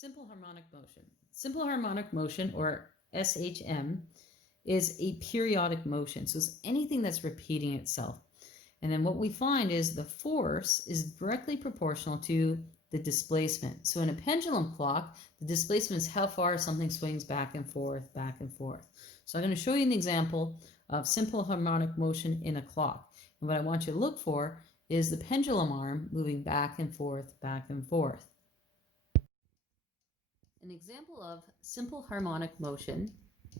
Simple harmonic motion. Simple harmonic motion, or SHM, is a periodic motion. So it's anything that's repeating itself. And then what we find is the force is directly proportional to the displacement. So in a pendulum clock, the displacement is how far something swings back and forth, back and forth. So I'm going to show you an example of simple harmonic motion in a clock. And what I want you to look for is the pendulum arm moving back and forth, back and forth. An example of simple harmonic motion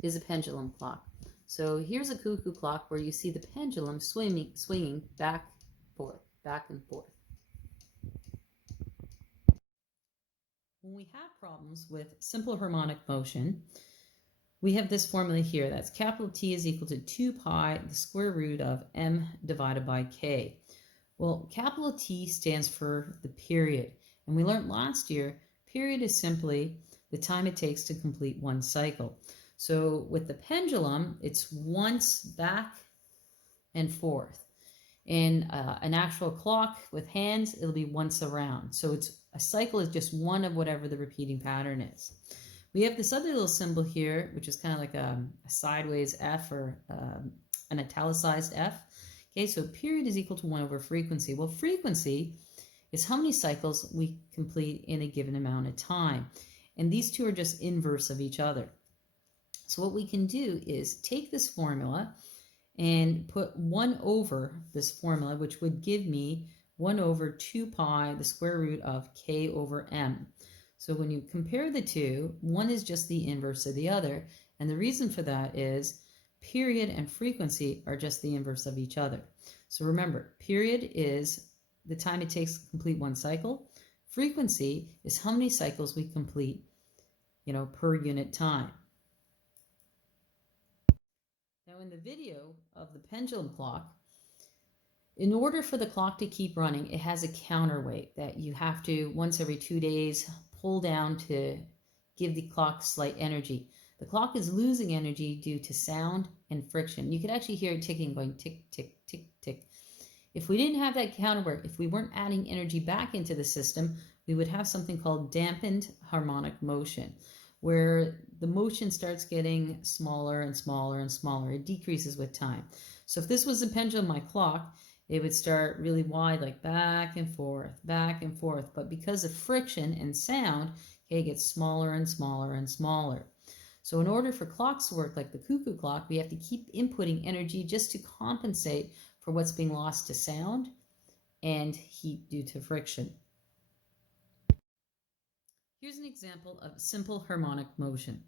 is a pendulum clock. So here's a cuckoo clock where you see the pendulum swinging back and forth. When we have problems with simple harmonic motion, we have this formula here. That's capital T is equal to 2 pi the square root of m divided by k. Well, capital T stands for the period. And we learned last year, period is simply the time it takes to complete one cycle. So with the pendulum, it's once back and forth. In an actual clock with hands, it'll be once around. So it's a cycle is just one of whatever the repeating pattern is. We have this other little symbol here, which is kind of like a sideways F or an italicized F. Okay, so period is equal to 1 over frequency. Well, frequency is how many cycles we complete in a given amount of time. And these two are just inverse of each other. So what we can do is take this formula and put 1 over this formula, which would give me 1 over 2 pi the square root of k over m. So when you compare the two, one is just the inverse of the other. And the reason for that is period and frequency are just the inverse of each other. So remember, period is the time it takes to complete one cycle. Frequency is how many cycles we complete, per unit time. Now in the video of the pendulum clock, in order for the clock to keep running, it has a counterweight that you have to, once every 2 days, pull down to give the clock slight energy. The clock is losing energy due to sound and friction. You could actually hear it ticking, going tick, tick, tick, tick. If we didn't have that counterweight, if we weren't adding energy back into the system, we would have something called dampened harmonic motion, where the motion starts getting smaller and smaller and smaller. It decreases with time. So if this was a pendulum, my clock, it would start really wide, like back and forth, back and forth. But because of friction and sound, it gets smaller and smaller and smaller. So in order for clocks to work like the cuckoo clock, we have to keep inputting energy just to compensate for what's being lost to sound and heat due to friction. Here's an example of simple harmonic motion.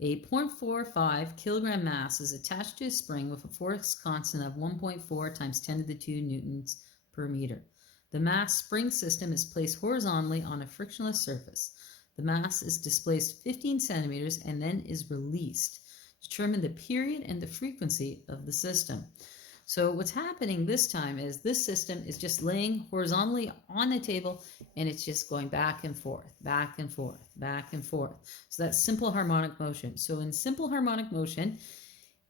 A 0.45 kilogram mass is attached to a spring with a force constant of 1.4 times 10 to the 2 newtons per meter. The mass spring system is placed horizontally on a frictionless surface. The mass is displaced 15 centimeters and then is released. Determine the period and the frequency of the system. So what's happening this time is this system is just laying horizontally on the table and it's just going back and forth, back and forth, back and forth. So that's simple harmonic motion. So in simple harmonic motion,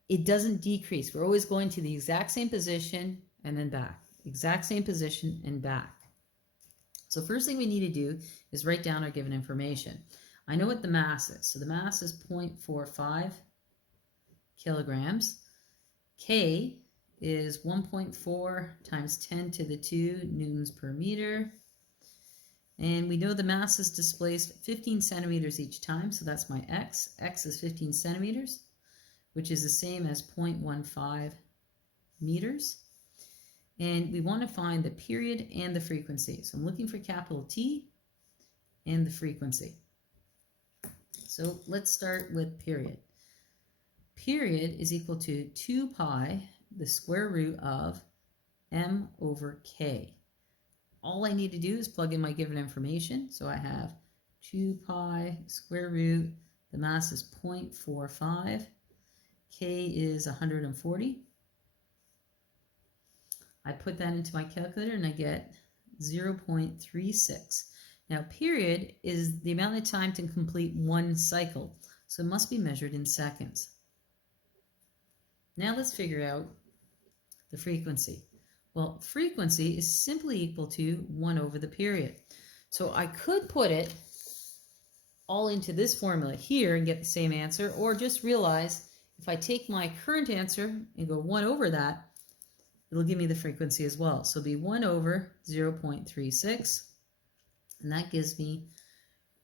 it doesn't decrease. We're always going to the exact same position and then back, exact same position and back. So first thing we need to do is write down our given information. I know what the mass is. So the mass is 0.45 kilograms. K is 1.4 times 10 to the 2 newtons per meter. And we know the mass is displaced 15 centimeters each time, so that's my x. X is 15 centimeters, which is the same as 0.15 meters. And we want to find the period and the frequency. So I'm looking for capital T and the frequency. So let's start with period. Period is equal to 2 pi the square root of m over k. All I need to do is plug in my given information. So I have 2 pi square root, the mass is 0.45, k is 140. I put that into my calculator and I get 0.36. Now period is the amount of time to complete one cycle, so it must be measured in seconds. Now let's figure out the frequency. Well, frequency is simply equal to 1 over the period. So I could put it all into this formula here and get the same answer, or just realize if I take my current answer and go 1 over that, it'll give me the frequency as well. So it'll be 1 over 0.36, and that gives me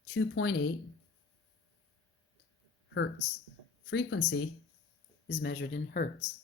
2.8 hertz. Frequency is measured in hertz.